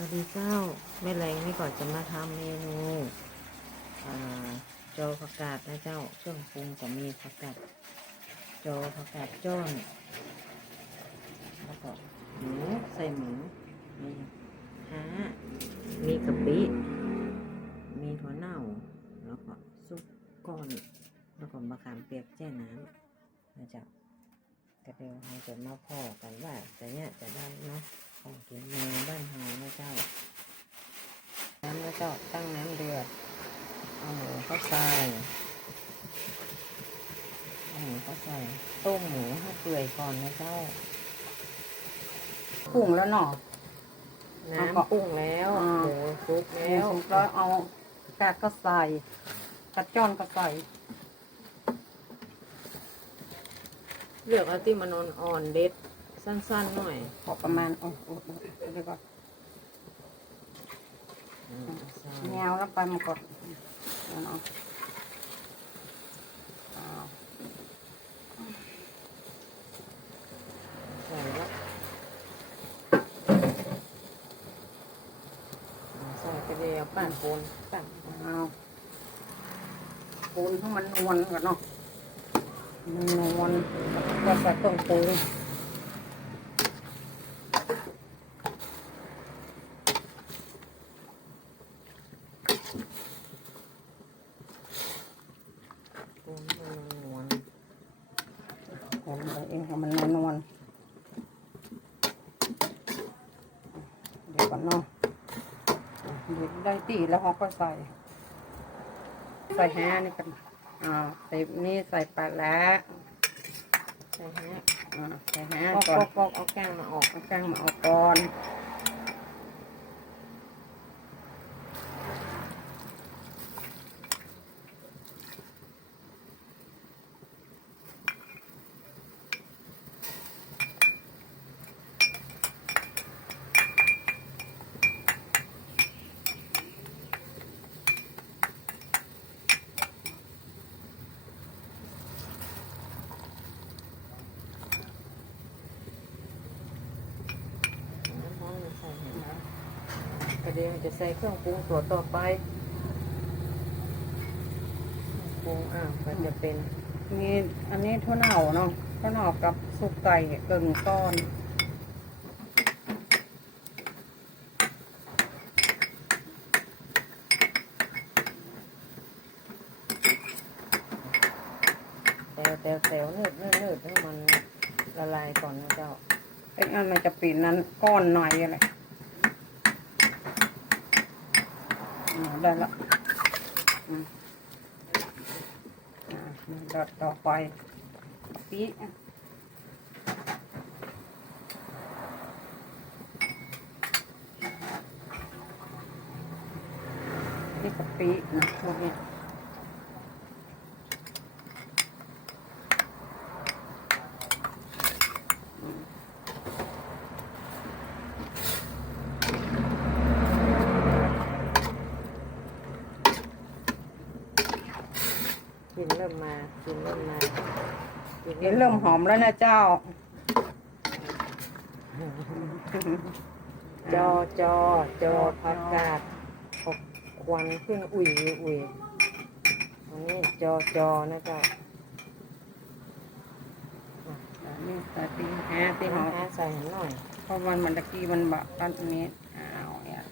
วัสดีเจ้าแม่แรงนี่ก่อนจะมาทำเมนูอ่าจอผักกาดนะเจ้าเครื่องปรุงก็มีผักกาดจอผักกาดจ้อนแล้วก็หมูใส่หมูมีฮะมีกะปิมีถั่วเน่า แล้วก็ซุปก้อน แล้วก็มะขามเปียกแช่น้ำนะเจ้าก็เดี๋ยวเราจะมาพอกันว่าแต่เนี้ยจะได้เนาะ ของกินเมืองบ้านเฮานะเจ้า น้ำนะเจ้าตั้งน้ำเดือด เอาหมูเข้าใส่เอาหมูเข้าใส่ต้มหมูให้เปื่อยก่อนนะเจ้าปรุงแล้วเนาะเอาก็น้ำปรุงแล้วอ่า หมูซุปแล้แล้ววแล้วเอาแกะก็ใส่กระจ้อนก็ใส่เลือกเอาที่มันอ่อนๆเด็ด สั้นๆหน่อยพอประมาณโอ้โหเดี๋ยวก่อนอืมใส่แงวแล้วไปมันก็เอาเนาะเอาใส่แล้วใส่กระเดียวปั่นปูนปั่นเอาปูนให้มันนวลก่อนเนาะมันนวลแล้วก็ใส่เครื่องปรุงปูน ให้มันนวลคนไปเองให้มันนวลเดี๋ยวก่อนเนาะเดี๋ยวได้ตีแล้วเราก็ใส่ ใส่แห้นี่กันอ่าใส่นี่ใส่ปลาแล้วใส่แฮะอ่าใส่แห้ปอกก่อนปอกเอาแก้งมาออกเอาแป้งมาเอาก่อนำร้อนมาใส่เห็นไหมกระเดียวจะใส่เครื่องปรุงตัวต่อไปปรุงอ่าวก็จะเป็นนี่อันนี้ถั่วเน่าเนาะถั่วเน่ากับสุกไก่เกึ่งก้อนแตวแตวแตวเนืดเนืดเนืดให้มันละลายก่อนนะเจ้าไอ้อันมันจะปีนนั้นก้อนหน่อยอะไรอ่า ได้ละอืมอ่าเดัดต่อไปปินี่กะปินะพวกนี้ ริ่มมากินเริ่มมากิเห็นเริ่มหอมแล้วนะเจ้า จอจอจอผักกาดอบควันขึ้นอุ่ยอุ่ยอันนี้จอจอนะเจ้าอันนี้ใส่ตีแฮะตีที่หอมหาใส่หน่อยเพราะมันมันตะกี้มันบะอันนี้อ้าวเนี่ย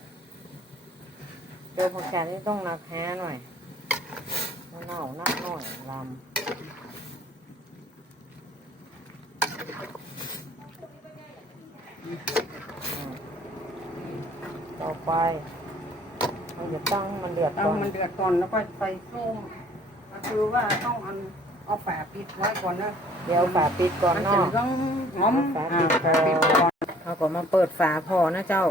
จอผักกาดนี่ต้องนักแฮหน่อย เน่านักหน่อยลำอืมต่อไปเราจะตั้งให้มันเดือดเอาก่อนมันเดือดก่อนแล้วก็ใส่ส้มก็คือว่าต้องเอาเอาฝาปิดไว้ก่อนนะเดี๋ยวฝาปิดก่อนมันเนาะจะต้องหอมฝาอ่าปิดฝาปิดก่ก่ออนนเขาก็มาเปิดฝาพอนะเจ้า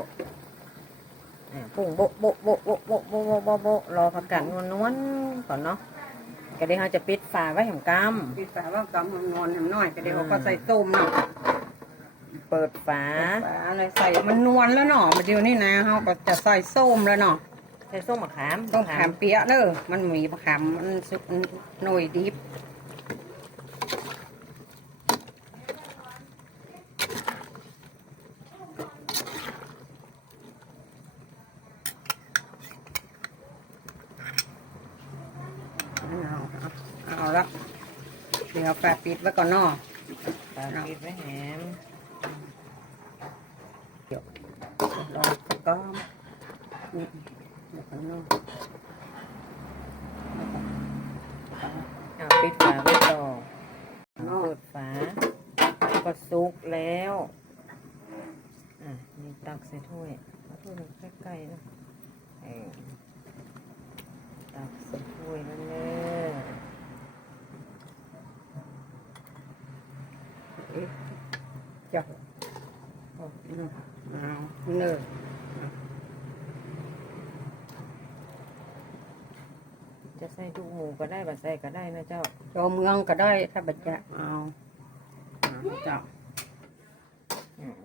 อ่าปุ่งโบะโบะโบะโบะโบะโบะโบะโบะโบะรอผักกาดนวลๆก่อนเนาะ ก็เดี๋ยวเราจะปิดฝาไว้แห่งกปิดฝาว่ากำมันนอนหน่อยก็เดี๋ยวเราก็ใส่ส้มเนาะำเปิดฝาฝาอะไรใส่มันนวลแล้วเนาะเดี๋ยวนี้นะเราก็จะใส่ส้มแล้วเนาะใส่ส้มมะขามส้มขามเปียะเด้อมันมีมะขามมันสุกหน่อยดิบ อ เอาฝาปิดไว้ก่อนเนาะปากปิดไว้แหมเดี๋ยวลองสก้อมนี่เดี๋ยวก่อนเนาะแล้วก็เอาปิดฝาไว้ต่อเนาะเปิดฝาก็ซุกแล้วอะนี่ตักใส่ถ้วยเอาถ้วยมันใกล้ๆนะเออตักใส่ถ้วยนั่นเลย เอ๊ะ จ้ะโอ้อืมเอาเนื้อจะใส่ทุกหมูก็ได้แบบใส่ก็ได้นะเจ้าจอเมืองก็ได้ถ้าบัจจะเอาเอาเจ้า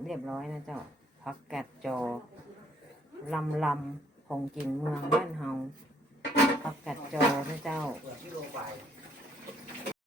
เรียบร้อยนะเจ้าผักแกดจอลำลำของกินเมืองบ้านเฮาผักแกดจอนะเจ้า